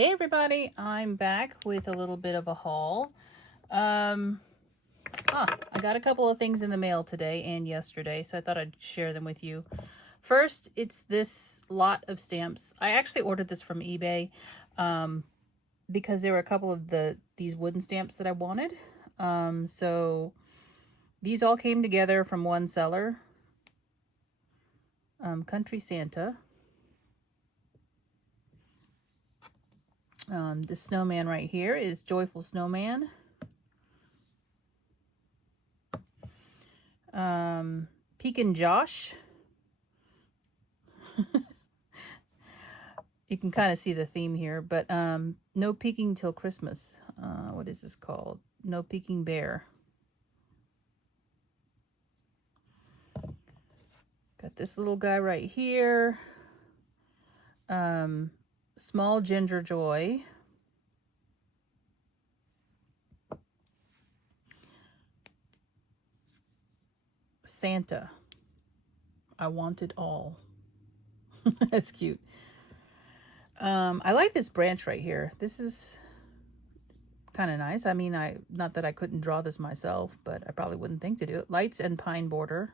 Hey everybody, I'm back with a little bit of a haul. I got a couple of things in the mail today and yesterday, so I thought I'd share them with you. First, it's this lot of stamps. I actually ordered this from eBay because there were a couple of these wooden stamps that I wanted. So these all came together from one seller, Country Santa. The snowman right here is Joyful Snowman. Pekin Josh. You can kind of see the theme here, but no peeking till Christmas. What is this called? No Peeking Bear. Got this little guy right here. Small Ginger Joy. Santa. I want it all. That's cute. I like this branch right here. This is kind of nice. I mean, not that I couldn't draw this myself, but I probably wouldn't think to do it. Lights and pine border.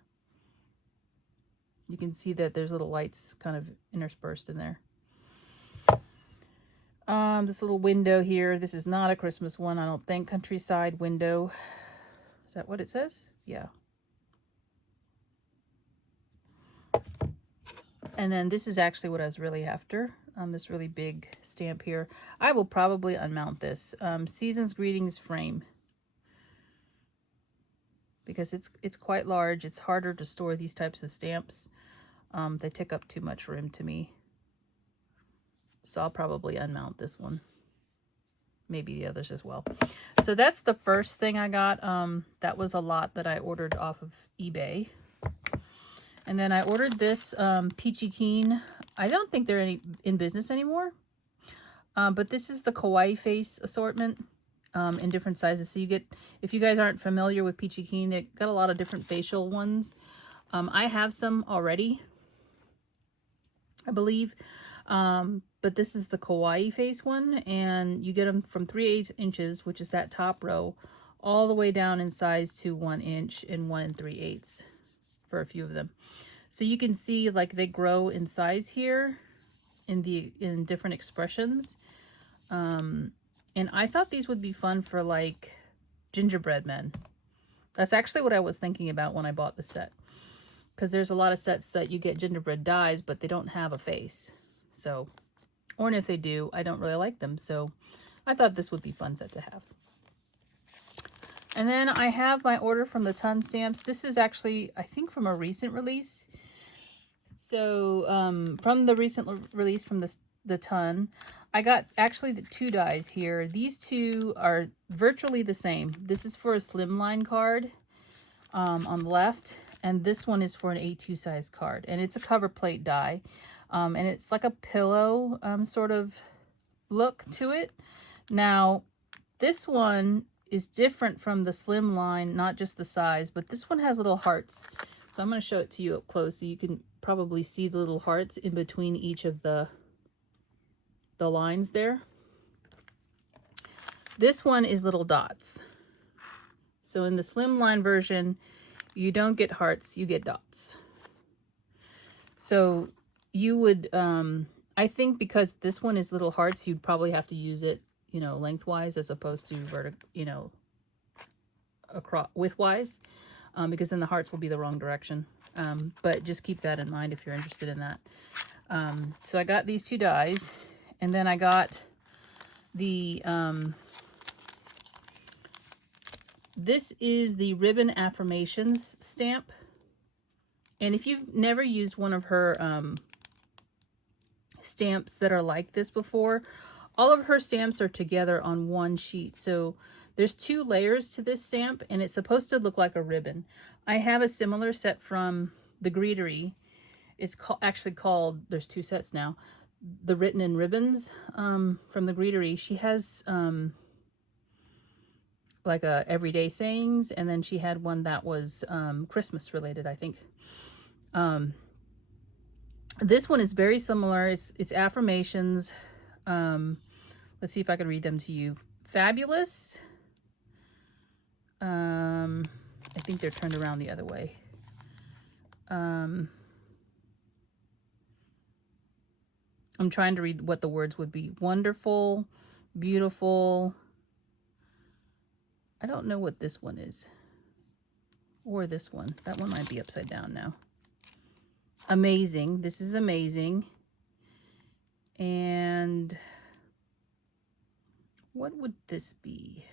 You can see that there's little lights kind of interspersed in there. This little window here. This is not a Christmas one, I don't think. Countryside window. Is that what it says? Yeah. And then this is actually what I was really after. This really big stamp here. I will probably unmount this. Season's Greetings frame. Because it's quite large. It's harder to store these types of stamps. They take up too much room to me. So I'll probably unmount this one. Maybe the others as well. So that's the first thing I got. That was a lot that I ordered off of eBay. And then I ordered this Peachy Keen. I don't think they're in business anymore. But this is the kawaii face assortment in different sizes. So you get, if you guys aren't familiar with Peachy Keen, they got a lot of different facial ones. I have some already, I believe. But this is the kawaii face one, and you get them from 3/8 inches, which is that top row, all the way down in size to 1 inch and 1 3/8 for a few of them. So you can see like they grow in size here in different expressions. And I thought these would be fun for like gingerbread men. That's actually what I was thinking about when I bought the set. Because there's a lot of sets that you get gingerbread dies, but they don't have a face. So, or if they do, I don't really like them. So I thought this would be a fun set to have. And then I have my order from the Ton Stamps. This is actually, I think, from a recent release. So from the recent release from the Ton, I got actually the 2 dies here. These 2 are virtually the same. This is for a slimline card on the left. And this one is for an A2 size card. And it's a cover plate die. And it's like a pillow sort of look to it. Now, this one is different from the slim line, not just the size, but this one has little hearts. So I'm going to show it to you up close so you can probably see the little hearts in between each of the lines there. This one is little dots. So in the slim line version, you don't get hearts, you get dots. So you would, I think because this one is little hearts, you'd probably have to use it, you know, lengthwise as opposed to across widthwise, because then the hearts will be the wrong direction. But just keep that in mind if you're interested in that. So I got these 2 dies, and then I got the, this is the Ribbon Affirmations stamp. And if you've never used one of her stamps that are like this before, all of her stamps are together on one sheet. So there's 2 layers to this stamp, and it's supposed to look like a ribbon. I have a similar set from the Greetery. It's actually called, there's 2 sets now, the Written in Ribbons from the Greetery. She has like a everyday sayings, and then she had one that was Christmas related, I think. This one is very similar. It's affirmations. Let's see if I can read them to you. Fabulous. I think they're turned around the other way. I'm trying to read what the words would be. Wonderful, beautiful. I don't know what this one is. Or this one. That one might be upside down now. Amazing. This is amazing. And what would this be?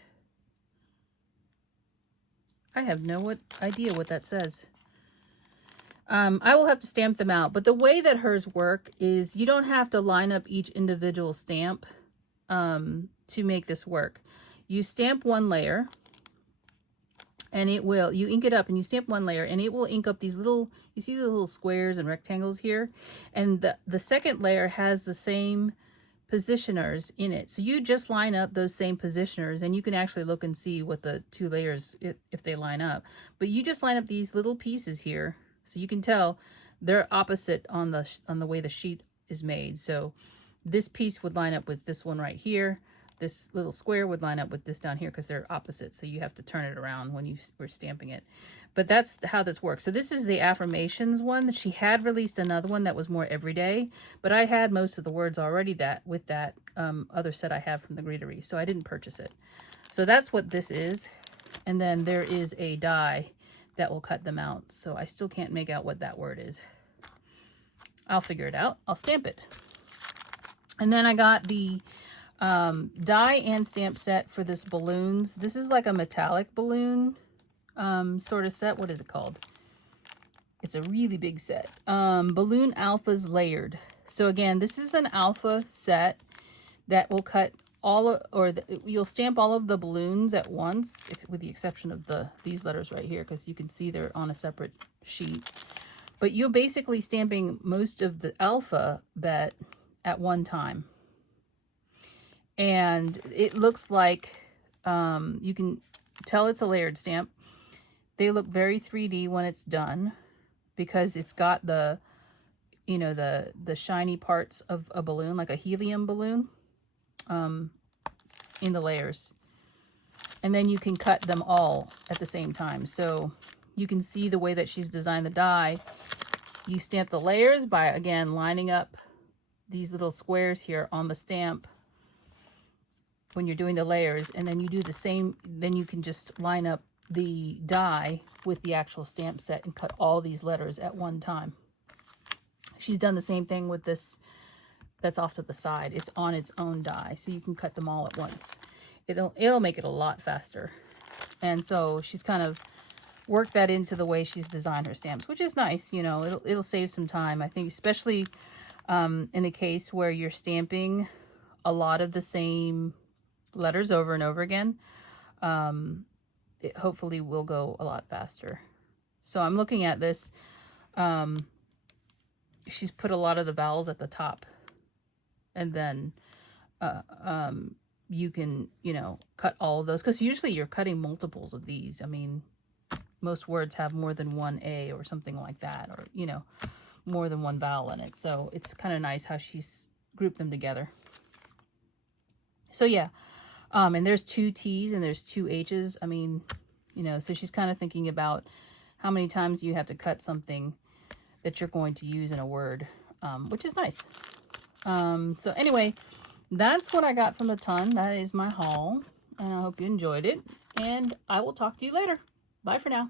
I have no idea what that says. I will have to stamp them out. But the way that hers work is you don't have to line up each individual stamp to make this work. You stamp one layer. And it will, you ink it up and you stamp one layer and it will ink up these little, you see the little squares and rectangles here? And the second layer has the same positioners in it. So you just line up those same positioners and you can actually look and see what the two layers, if they line up. But you just line up these little pieces here. So you can tell they're opposite on the way the sheet is made. So this piece would line up with this one right here. This little square would line up with this down here because they're opposite. So you have to turn it around when you were stamping it. But that's how this works. So this is the affirmations one. That she had released another one that was more everyday. But I had most of the words already with that other set I have from the Greetery. So I didn't purchase it. So that's what this is. And then there is a die that will cut them out. So I still can't make out what that word is. I'll figure it out. I'll stamp it. And then I got the die and stamp set for this balloons. This is like a metallic balloon sort of set. What is it called? It's a really big set. Balloon Alphas Layered. So again, this is an alpha set that will cut you'll stamp all of the balloons at once, with the exception of these letters right here, because you can see they're on a separate sheet. But you're basically stamping most of the alphabet at one time. And it looks like you can tell it's a layered stamp. They look very 3D when it's done because it's got the shiny parts of a balloon, like a helium balloon, in the layers. And then you can cut them all at the same time. So you can see the way that she's designed the die. You stamp the layers by, again, lining up these little squares here on the stamp when you're doing the layers, and then you do the same. Then you can just line up the die with the actual stamp set and cut all these letters at one time. She's done the same thing with this that's off to the side. It's on its own die, so you can cut them all at once. It'll make it a lot faster. And so she's kind of worked that into the way she's designed her stamps, which is nice. You know, it'll save some time, I think, especially in the case where you're stamping a lot of the same letters over and over again. It hopefully will go a lot faster. So I'm looking at this. She's put a lot of the vowels at the top, and then you can, cut all of those, because usually you're cutting multiples of these. I mean, most words have more than one A or something like that, or, more than one vowel in it. So it's kind of nice how she's grouped them together. So yeah. And there's 2 T's and there's 2 H's. I mean, so she's kind of thinking about how many times you have to cut something that you're going to use in a word, which is nice. So anyway, that's what I got from the ton. That is my haul, and I hope you enjoyed it, and I will talk to you later. Bye for now.